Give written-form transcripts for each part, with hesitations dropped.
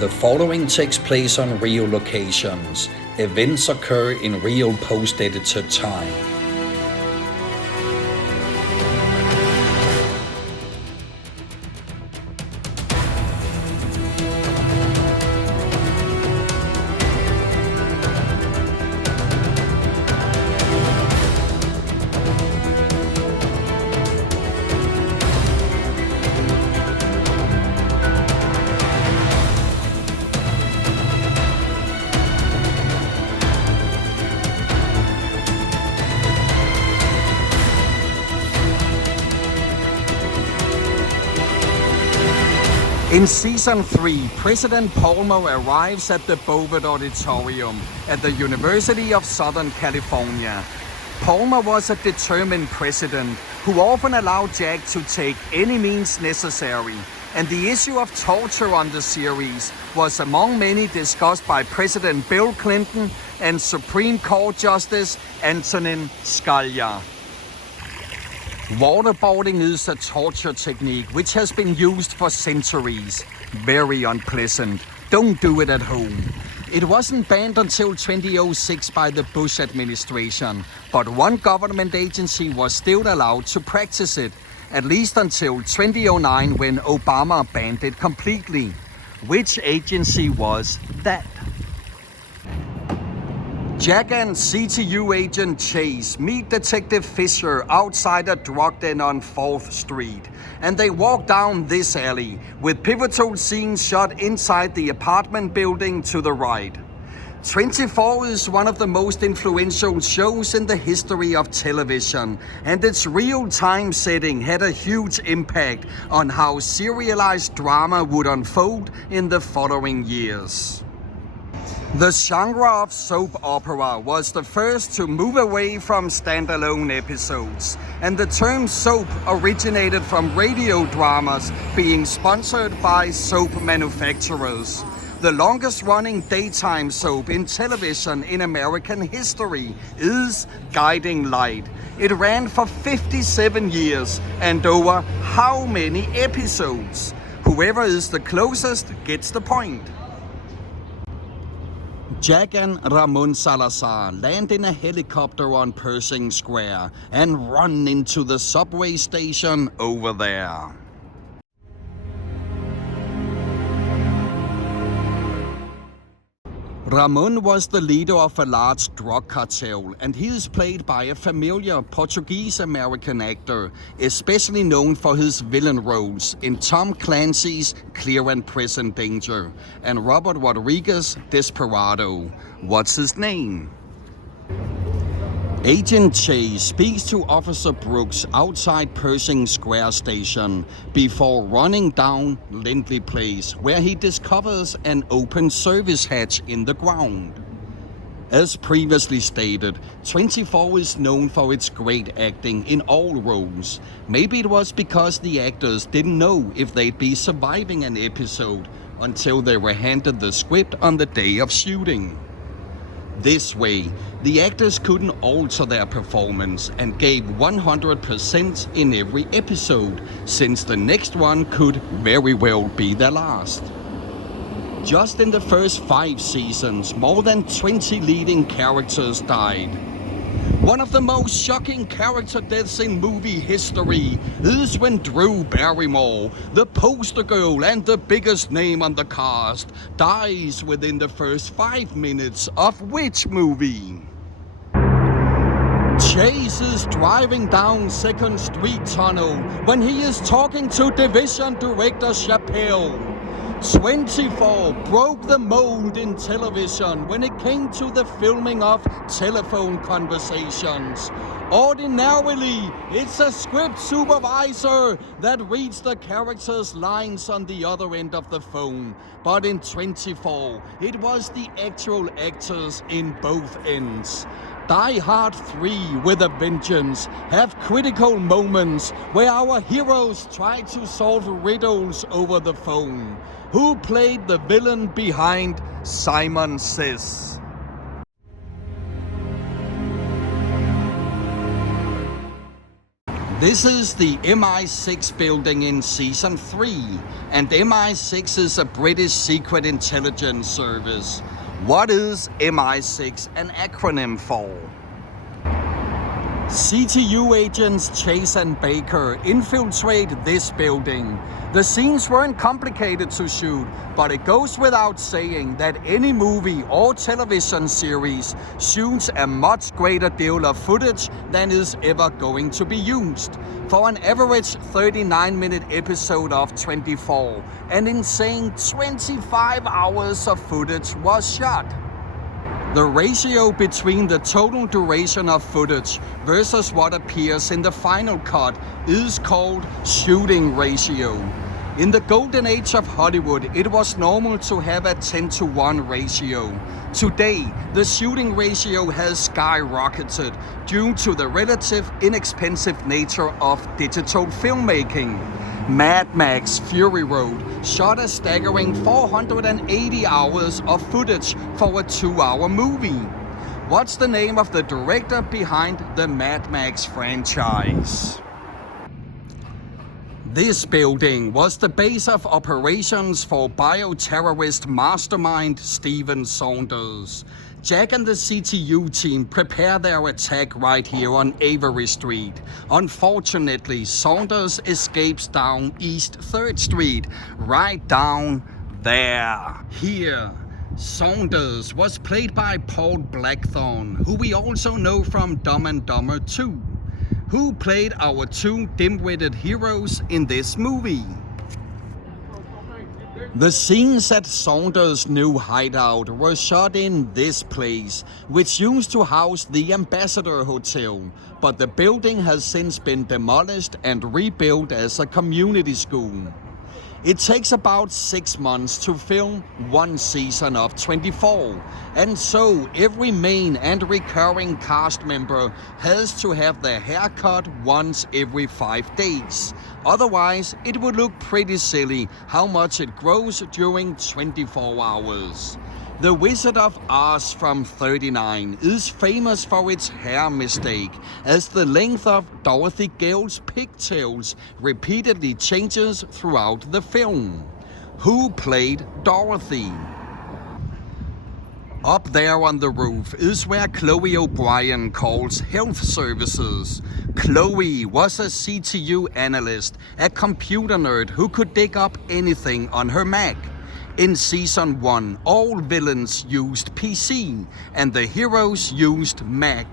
The following takes place on real locations. Events occur in real post-edited time. In Season 3, President Palmer arrives at the Bauer Auditorium at the University of Southern California. Palmer was a determined president who often allowed Jack to take any means necessary, and the issue of torture on the series was among many discussed by President Bill Clinton and Supreme Court Justice Antonin Scalia. Waterboarding is a torture technique which has been used for centuries. Very unpleasant. Don't do it at home. It wasn't banned until 2006 by the Bush administration, but one government agency was still allowed to practice it, at least until 2009 when Obama banned it completely. Which agency was that? Jack and CTU agent Chase meet Detective Fisher outside a drug den on 4th Street, and they walk down this alley with pivotal scenes shot inside the apartment building to the right. 24 is one of the most influential shows in the history of television, and its real-time setting had a huge impact on how serialized drama would unfold in the following years. The genre of soap opera was the first to move away from standalone episodes, and the term soap originated from radio dramas being sponsored by soap manufacturers. The longest-running daytime soap in television in American history is Guiding Light. It ran for 57 years and over how many episodes? Whoever is the closest gets the point. Jack and Ramon Salazar land in a helicopter on Pershing Square and run into the subway station over there. Ramon was the leader of a large drug cartel, and he is played by a familiar Portuguese-American actor, especially known for his villain roles in Tom Clancy's Clear and Present Danger and Robert Rodriguez's Desperado. What's his name? Agent Chase speaks to Officer Brooks outside Pershing Square Station before running down Lindley Place, where he discovers an open service hatch in the ground. As previously stated, 24 is known for its great acting in all roles. Maybe it was because the actors didn't know if they'd be surviving an episode until they were handed the script on the day of shooting. This way, the actors couldn't alter their performance and gave 100% in every episode, since the next one could very well be their last. Just in the first 5 seasons, more than 20 leading characters died. One of the most shocking character deaths in movie history is when Drew Barrymore, the poster girl and the biggest name on the cast, dies within the first 5 minutes of which movie? Chase is driving down 2nd Street Tunnel when he is talking to Division Director Chappelle. 24 broke the mold in television when it came to the filming of telephone conversations. Ordinarily, it's a script supervisor that reads the characters' lines on the other end of the phone. But in 24, it was the actual actors in both ends. Die Hard 3 with a Vengeance have critical moments where our heroes try to solve riddles over the phone. Who played the villain behind Simon Says? This is the MI6 building in season 3, and MI6 is a British secret intelligence service. What is MI6 an acronym for? CTU agents Chase and Baker infiltrate this building. The scenes weren't complicated to shoot, but it goes without saying that any movie or television series shoots a much greater deal of footage than is ever going to be used. For an average 39-minute episode of 24, an insane 25 hours of footage was shot. The ratio between the total duration of footage versus what appears in the final cut is called shooting ratio. In the golden age of Hollywood, it was normal to have a 10-to-1 ratio. Today, the shooting ratio has skyrocketed due to the relative inexpensive nature of digital filmmaking. Mad Max Fury Road shot a staggering 480 hours of footage for a 2-hour movie. What's the name of the director behind the Mad Max franchise? This building was the base of operations for bioterrorist mastermind Stephen Saunders. Jack and the CTU team prepare their attack right here on Avery Street. Unfortunately, Saunders escapes down East 3rd Street, right down there. Here, Saunders was played by Paul Blackthorne, who we also know from Dumb and Dumber 2. Who played our two dim-witted heroes in this movie? The scenes at Saunders' new hideout were shot in this place, which used to house the Ambassador Hotel, but the building has since been demolished and rebuilt as a community school. It takes about 6 months to film one season of 24, and so every main and recurring cast member has to have their hair cut once every 5 days. Otherwise, it would look pretty silly how much it grows during 24 hours. The Wizard of Oz from 39 is famous for its hair mistake, as the length of Dorothy Gale's pigtails repeatedly changes throughout the film. Who played Dorothy? Up there on the roof is where Chloe O'Brien calls health services. Chloe was a CTU analyst, a computer nerd who could dig up anything on her Mac. In season 1, all villains used PC and the heroes used Mac.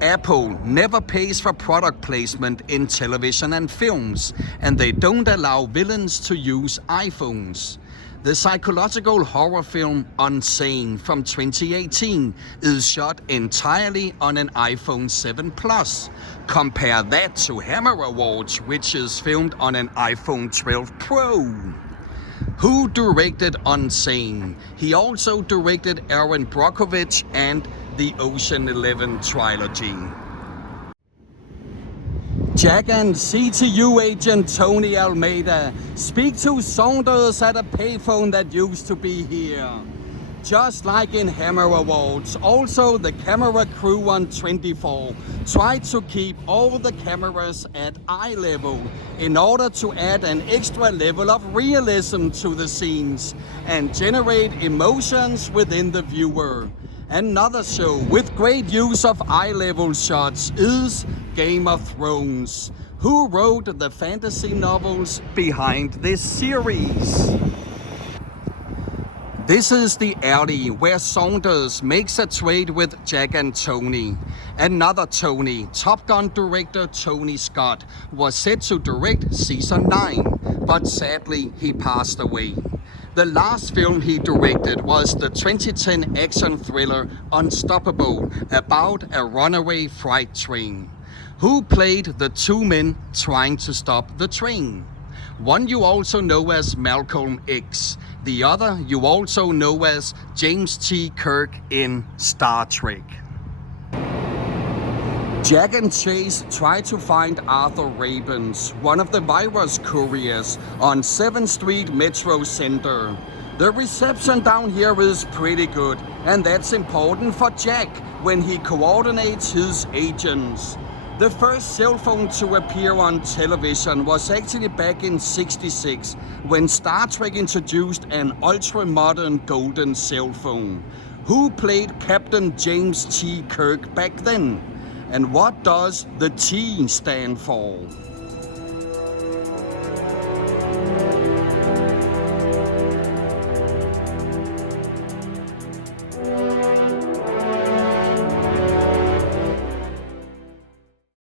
Apple never pays for product placement in television and films, and they don't allow villains to use iPhones. The psychological horror film Unsane from 2018 is shot entirely on an iPhone 7 Plus. Compare that to Hammer Awards, which is filmed on an iPhone 12 Pro. Who directed Unsane? He also directed Aaron Brockovich and the Ocean 11 trilogy. Jack and CTU agent Tony Almeida speak to Saunders at a payphone that used to be here. Just like in Hammer Awards, also the camera crew on 24 tried to keep all the cameras at eye level in order to add an extra level of realism to the scenes and generate emotions within the viewer. Another show with great use of eye level shots is Game of Thrones. Who wrote the fantasy novels behind this series? This is the alley where Saunders makes a trade with Jack and Tony. Another Tony, Top Gun director Tony Scott, was set to direct season 9, but sadly he passed away. The last film he directed was the 2010 action thriller Unstoppable, about a runaway freight train. Who played the two men trying to stop the train? One you also know as Malcolm X. The other you also know as James T. Kirk in Star Trek. Jack and Chase try to find Arthur Rabens, one of the virus couriers, on 7th Street Metro Center. The reception down here is pretty good, and that's important for Jack when he coordinates his agents. The first cell phone to appear on television was actually back in '66 when Star Trek introduced an ultra-modern golden cell phone. Who played Captain James T. Kirk back then? And what does the T stand for?